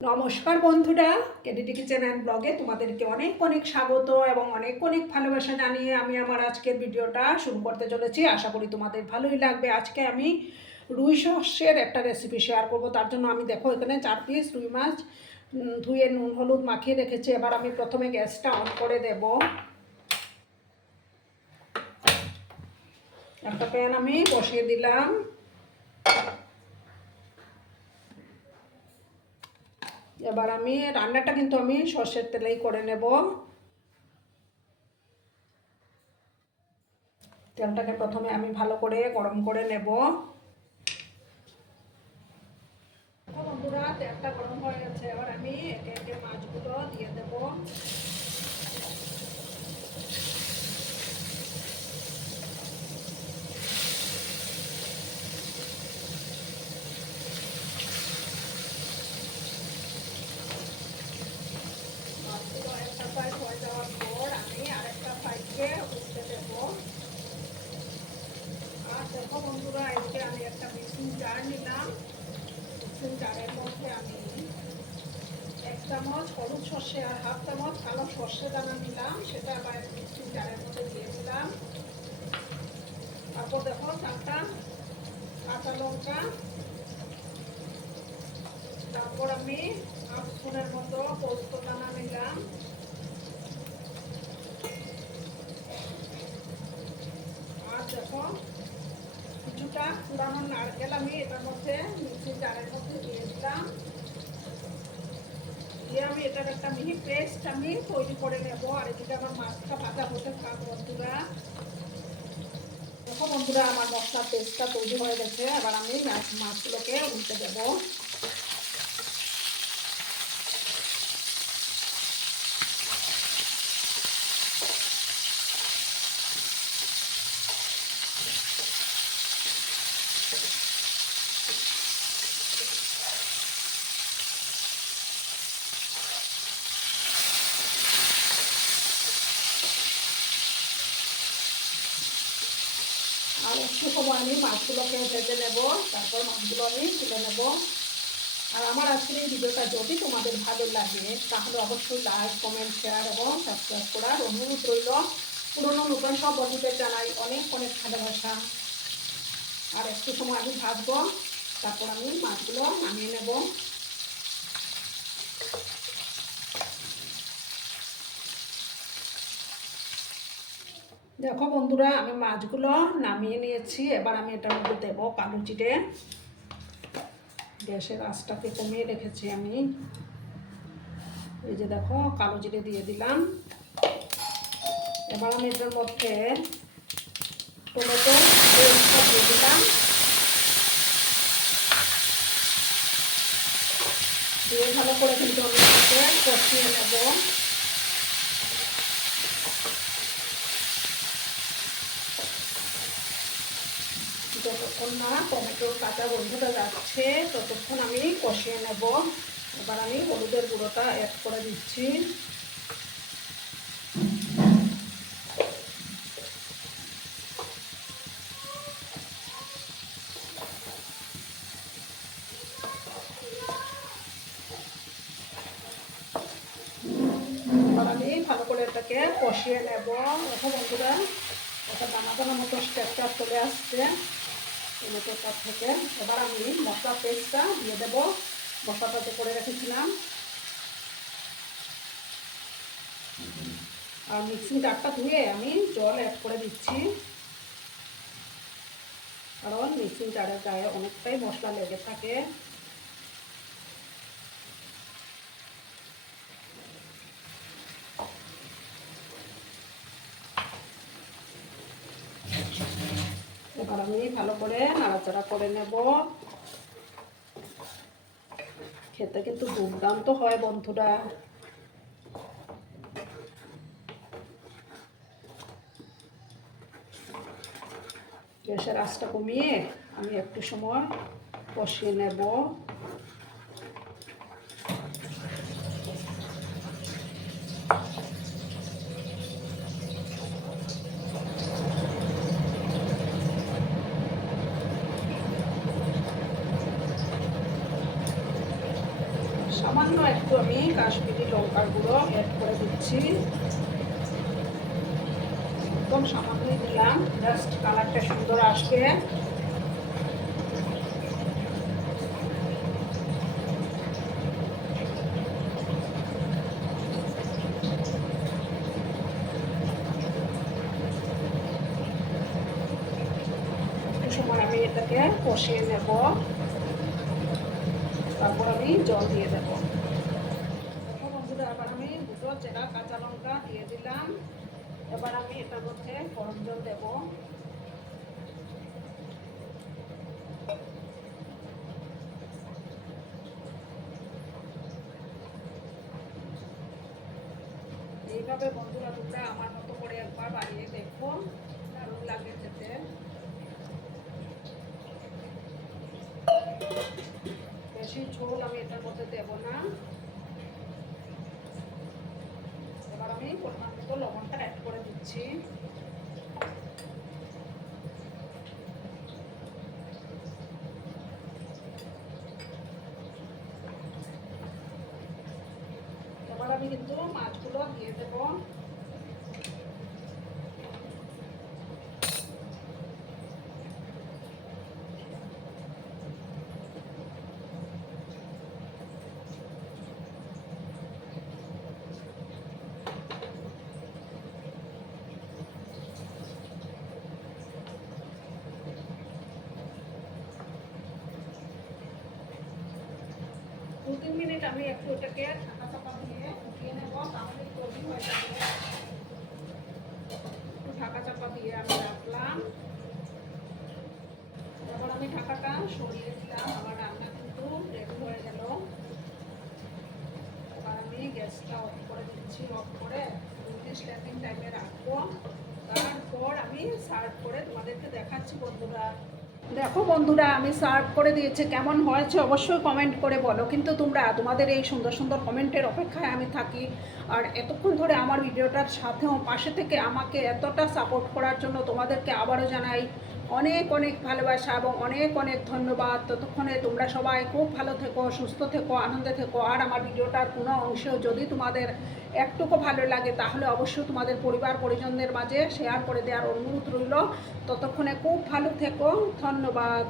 নমস্কার বন্ধুরা, কেডিটি kitchen and ব্লগে তোমাদেরকে অনেক অনেক স্বাগত এবং অনেক অনেক ভালোবাসা জানিয়ে আমি আমার আজকের ভিডিওটা শুরু করতে চলেছি। আশা করি তোমাদের ভালোই লাগবে। আজকে আমি রুই সর্ষের একটা রেসিপি শেয়ার করব। তার জন্য আমি দেখো এখানে 4 পিস রুই মাছ ধুয়ে নুন হলুদ মাখিয়ে রেখেছি। এবার আমি প্রথমে গ্যাসটা অন করে দেব। একটা প্যান আমি বসিয়ে দিলাম। এবার আমি রান্নাটা কিন্তু আমি সর্ষের তেলেই করে নেব। তেলটাকে প্রথমে আমি ভালো করে গরম করে নেব। বন্ধুরা, তেলটা গরম হয়ে গেছে। এবার আমি একে একে মাছগুলো দিয়ে দেব। মাছগুলো একটা সাইড হয়ে যাওয়ার পর আমি আরেকটা সাইডকে উঠতে দেব। আর দেখো বন্ধুরা, এদিকে আমি একটা মিক্সিং জার নিলাম। মিক্সিং জারের মধ্যে আমি 1 চামচ হলুদ সর্ষে আর 1/2 চামচ কালো সর্ষে দানা নিলাম, সেটা আবার মিক্সিং জারের মধ্যে দিয়ে দিলাম। তারপর দেখো 4টা কাঁচা লঙ্কা, তারপর আমি 1/2 স্পুনের মতো পোস্ত দানা নিলাম। আর দেখো কিছুটা পুরানো নারকেল আমি এটার মধ্যে মিক্সিং জারের মধ্যে দিয়ে দিলাম। দিয়ে আমি এটার একটা মিহি পেস্ট আমি তৈরি করে নেব। আর এদিকে আমার মাছটা ভাজা হতে থাক বন্ধুরা। দেখো বন্ধুরা, আমার মশলার পেস্টটা তৈরি হয়ে গেছে। এবার আমি মাছগুলোকে উল্টে দেবো। আর একটু সময় আমি মাছগুলোকে ভেজে নেব, তারপর মাছগুলো আমি তুলে নেব। আর আমার আজকের এই ভিডিওটা যদি তোমাদের ভালো লাগে তাহলে অবশ্যই লাইক কমেন্ট শেয়ার এবং সাবস্ক্রাইব করার অনুরোধ রইল। পুরনো নতুন সব বন্ধুদের জানাই অনেক অনেক ভালোবাসা। আর একটু সময় আমি ভাজবো, তারপর আমি মাছগুলো নামিয়ে নেব। দেখো বন্ধুরা, আমি মাছগুলো নামিয়ে নিয়েছি। এবার আমি এটার মধ্যে দেবো কালো জিরে। গ্যাসের আঁচটাকে কমিয়ে রেখেছি আমি। এই যে দেখো কালো জিরে দিয়ে দিলাম। এবার আমি এটার মধ্যে টমেটো পেস্টটা দিয়ে দিলাম। দিয়ে ভালো করে কিন্তু আমি এটাকে কষিয়ে নেব। যতক্ষণ না টমেটোর কাঁচা গন্ধটা যাচ্ছে ততক্ষণ আমি কষিয়ে নেব। এবার আমি হলুদের গুঁড়োটা অ্যাড করে দিচ্ছি। এবার আমি ভালো করে এটাকে কষিয়ে নেব। দেখো বন্ধুরা, একটা দানা দানা মতো স্ট্রাকচার চলে আসছে টমেটোটার থেকে। এবার আমি মশলা পেস্টটা দিয়ে দেবো, মশলাটাতে করে রেখেছিলাম। আর মিক্সিং জারটা ধুয়ে আমি জল অ্যাড করে দিচ্ছি, কারণ মিক্সিং জারের গায়ে অনেকটাই মশলা লেগে থাকে। এবার আমি ভালো করে নাড়াচাড়া করে নেব। খেতে কিন্তু দুর্দান্ত হয় বন্ধুরা। গ্যাসের আঁচটা কমিয়ে আমি একটু সময় কষিয়ে নেব। সামান্য একটু আমি কাশ্মীরি লঙ্কার গুঁড়ো অ্যাড করে দিচ্ছি, একদম সামান্যই দিলাম, জাস্ট কালারটা সুন্দর আসবে। একটু সময় আমি এটাকে কষিয়ে নেব, তারপর আমি জল দিয়ে দেবো। দেখো বন্ধুরা, এবার আমি দুটো চেরা কাঁচা লঙ্কা দিয়ে দিলাম। এবার আমি এটার মধ্যে গরম জল দেব। এইভাবে বন্ধুরা তোমরা আমার মতো করে একবার বানিয়ে দেখো, দারুণ লাগে খেতে। বেশি ঝোল আমি এটার মধ্যে দেব না। এবার আমি পরিমাণ মতো লবণটা অ্যাড করে দিচ্ছি। এবার আমি কিন্তু মাছগুলো দিয়ে দেব। দু তিন মিনিট আমি একটু এটাকে ঢাকা চাপা দিয়ে ফুটিয়ে নেব, তাহলে তৈরি হয়ে যাবে। একটু ঢাকা চাপা দিয়ে আমি রাখলাম। এবার আমি ঢাকাটা সরিয়ে দিলাম, আমার রান্না কিন্তু রেডি হয়ে গেল। এবার আমি গ্যাসটা অফ করে দিচ্ছি, অফ করে ২০ মিনিট টাইমে রাখবো। তারপর আমি সার্ভ করে তোমাদেরকে দেখাচ্ছি বন্ধুরা। দেখো বন্ধুরা, আমি সার্ভ করে দিয়েছি, কেমন হয়েছে অবশ্যই কমেন্ট করে বলো। কিন্তু তোমরা তোমাদের এই সুন্দর সুন্দর কমেন্টের অপেক্ষায় আমি থাকি। আর এতক্ষণ ধরে আমার ভিডিওটার সাথেও পাশে থেকে আমাকে এতটা সাপোর্ট করার জন্য তোমাদেরকে আবারও জানাই অনেক অনেক ভালোবাসা এবং অনেক অনেক ধন্যবাদ। ততক্ষণে তোমরা সবাই খুব ভালো থেকো, সুস্থ থেকো, আনন্দে থেকো। আর আমার ভিডিওটার কোনো অংশেও যদি তোমাদের একটুকু ভালো লাগে তাহলে অবশ্যই তোমাদের পরিবার পরিজনদের মাঝে শেয়ার করে দেওয়ার অনুরোধ রইল। ততক্ষণে খুব ভালো থেকো, ধন্যবাদ।